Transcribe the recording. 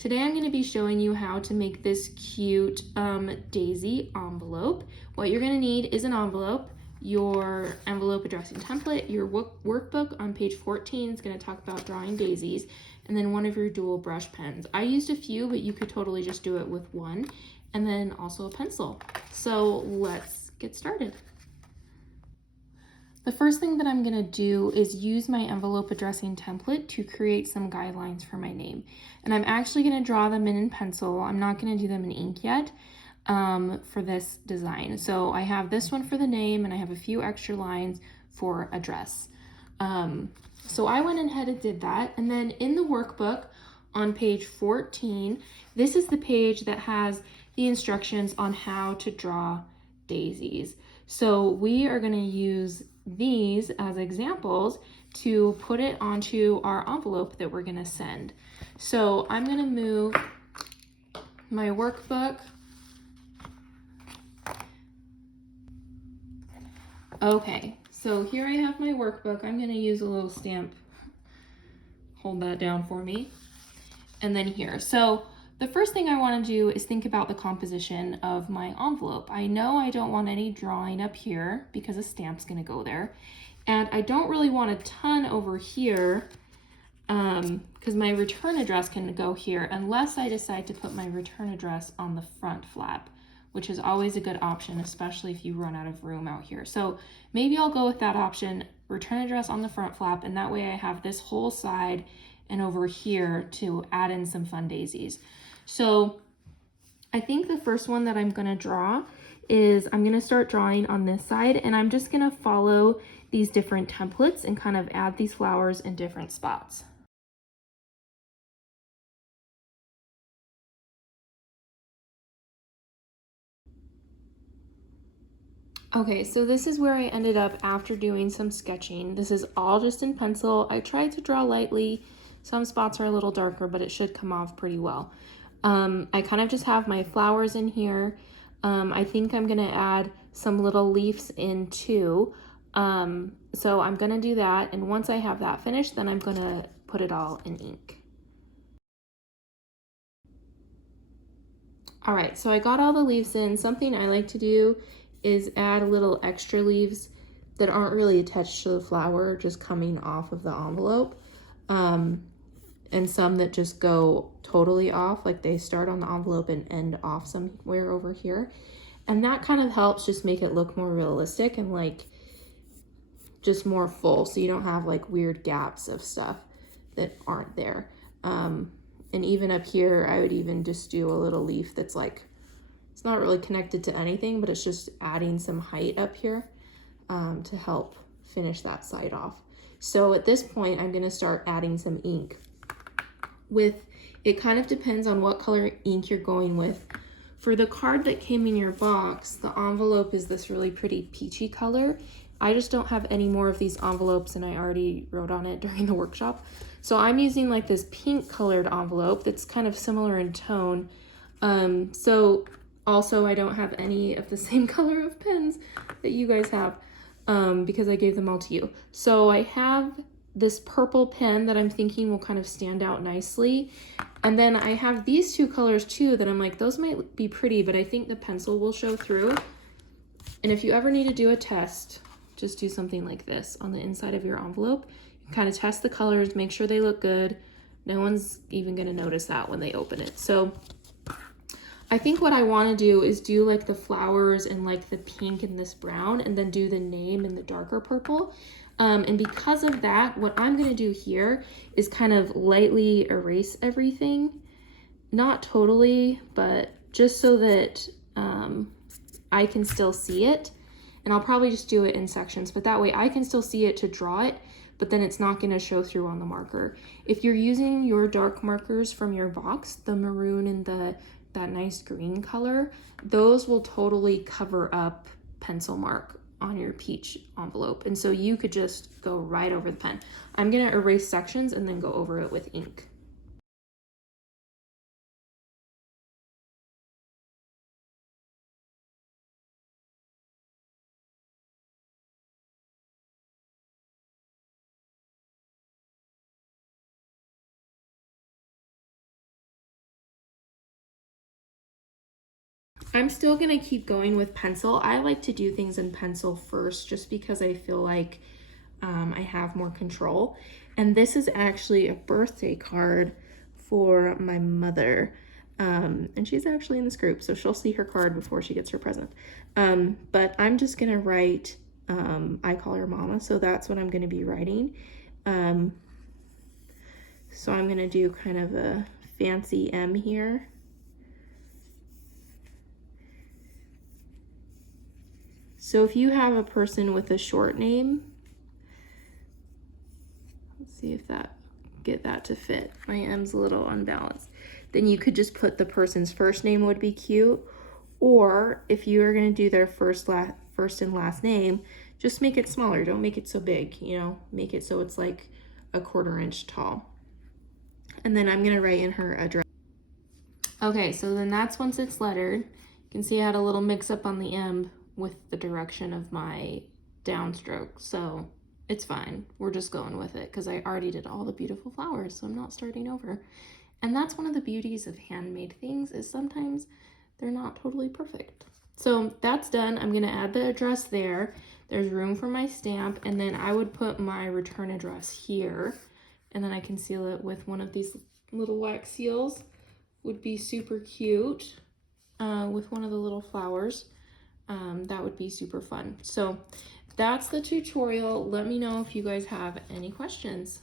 Today I'm going to be showing you how to make this cute daisy envelope. What you're going to need is an envelope, your envelope addressing template, your workbook on page 14 is going to talk about drawing daisies, and then one of your dual brush pens. I used a few, but you could totally just do it with one, and then also a pencil. So let's get started. The first thing that I'm going to do is use my envelope addressing template to create some guidelines for my name. And I'm actually going to draw them in pencil. I'm not going to do them in ink yet for this design. So I have this one for the name and I have a few extra lines for address. So I went ahead and did that. And then in the workbook on page 14, this is the page that has the instructions on how to draw daisies. So we are going to use these as examples to put it onto our envelope that we're going to send. So I'm going to move my workbook. Okay, so here I have my workbook. I'm going to use a little stamp. Hold that down for me. And then here. So the first thing I want to do is think about the composition of my envelope. I know I don't want any drawing up here because a stamp's going to go there. And I don't really want a ton over here because my return address can go here unless I decide to put my return address on the front flap, which is always a good option, especially if you run out of room out here. So maybe I'll go with that option, return address on the front flap, and that way I have this whole side and over here to add in some fun daisies. So I think the first one that I'm going to draw is I'm going to start drawing on this side, and I'm just going to follow these different templates and kind of add these flowers in different spots. Okay, so this is where I ended up after doing some sketching. This is all just in pencil. I tried to draw lightly. Some spots are a little darker, but it should come off pretty well. I kind of just have my flowers in here. I think I'm gonna add some little leaves in too. So I'm gonna do that, and once I have that finished, then I'm gonna put it all in ink. All right, so I got all the leaves in. Something I like to do is add little extra leaves that aren't really attached to the flower, just coming off of the envelope. And some that just go totally off, like they start on the envelope and end off somewhere over here. And that kind of helps just make it look more realistic and like just more full, so you don't have like weird gaps of stuff that aren't there. And even up here, I would even just do a little leaf that's like, it's not really connected to anything, but it's just adding some height up here to help finish that side off. So at this point, I'm gonna start adding some ink. It kind of depends on what color ink you're going with. For the card that came in your box, the envelope is this really pretty peachy color. I just don't have any more of these envelopes, and I already wrote on it during the workshop. So I'm using like this pink colored envelope that's kind of similar in tone. So also I don't have any of the same color of pens that you guys have because I gave them all to you. So I have this purple pen that I'm thinking will kind of stand out nicely. And then I have these two colors too that I'm like, those might be pretty, but I think the pencil will show through. And if you ever need to do a test, just do something like this on the inside of your envelope. You kind of test the colors, make sure they look good. No one's even gonna notice that when they open it. So I think what I wanna do is do like the flowers and like the pink and this brown, and then do the name in the darker purple. And because of that, what I'm gonna do here is kind of lightly erase everything. Not totally, but just so that I can still see it. And I'll probably just do it in sections, but that way I can still see it to draw it, but then it's not gonna show through on the marker. If you're using your dark markers from your box, the maroon and that nice green color, those will totally cover up pencil mark on your peach envelope. And so you could just go right over the pen. I'm gonna erase sections and then go over it with ink. I'm still gonna keep going with pencil. I like to do things in pencil first just because I feel like I have more control. And this is actually a birthday card for my mother. And she's actually in this group, so she'll see her card before she gets her present. But I'm just gonna write, I call her Mama, so that's what I'm gonna be writing. So I'm gonna do kind of a fancy M here. So if you have a person with a short name, let's see if get that to fit. My M's a little unbalanced. Then you could just put the person's first name would be cute. Or if you are gonna do their first and last name, just make it smaller. Don't make it so big, you know, make it so it's like a 1/4 inch tall. And then I'm gonna write in her address. Okay, so then that's once it's lettered. You can see I had a little mix up on the M with the direction of my downstroke, so it's fine. We're just going with it because I already did all the beautiful flowers, so I'm not starting over. And that's one of the beauties of handmade things, is sometimes they're not totally perfect. So that's done. I'm gonna add the address there. There's room for my stamp, and then I would put my return address here, and then I can seal it with one of these little wax seals. Would be super cute with one of the little flowers. That would be super fun. So that's the tutorial. Let me know if you guys have any questions.